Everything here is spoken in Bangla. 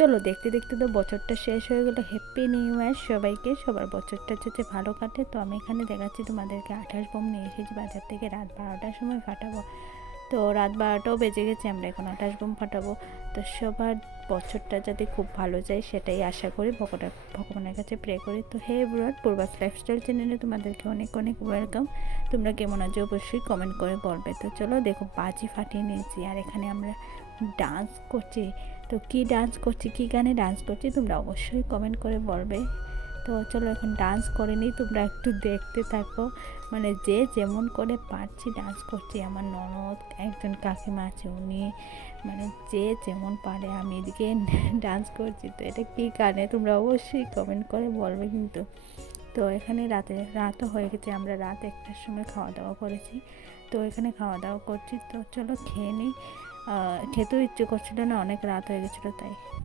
চলো দেখতে দেখতে তো বছরটা শেষ হয়ে গেলো। হ্যাপি নিউ ইয়ার সবাইকে, সবার বছরটা যাতে ভালো কাটে। তো আমি এখানে দেখাচ্ছি তোমাদেরকে আঠাশ বোম নিয়ে এসেছি বাজার থেকে, রাত 12টার সময় ফাটাবো। তো রাত 12টাও বেজে গেছে, আমরা এখন আঠাশ বোম ফাটাবো। তো সবার বছরটা যাতে খুব ভালো যায় সেটাই আশা করি, ভগবানের কাছে প্রে করি। তো হে এভরিওয়ান, পূর্বাস লাইফস্টাইল চ্যানেলে তোমাদেরকে অনেক অনেক ওয়েলকাম। তোমরা কেমন আছো অবশ্যই কমেন্ট করে বলবে। তো চলো দেখো, বাজি ফাটিয়ে নিয়েছি আর এখানে আমরা ডান্স করছি। তো কী ডান্স করছি, কী গানে ডান্স করছি তোমরা অবশ্যই কমেন্ট করে বলবে। তো চলো এখন ডান্স করে নিই, তোমরা একটু দেখতে থাকো। মানে যে যেমন করে পারছি ডান্স করছি। আমার ননদ একজন কাকিমা আছে, উনি মানে যে যেমন পারে, আমি এদিকে ডান্স করছি। তো এটা কী গানে তোমরা অবশ্যই কমেন্ট করে বলবে কিন্তু। তো এখানে রাতও হয়ে গেছে, আমরা রাত 1টার সময় খাওয়া দাওয়া করেছি। তো এখানে খাওয়া দাওয়া করছি। তো চলো খেয়ে নিই। খেতেও ইচ্ছে করছিল না, অনেক রাত হয়ে গেছিলো তাই।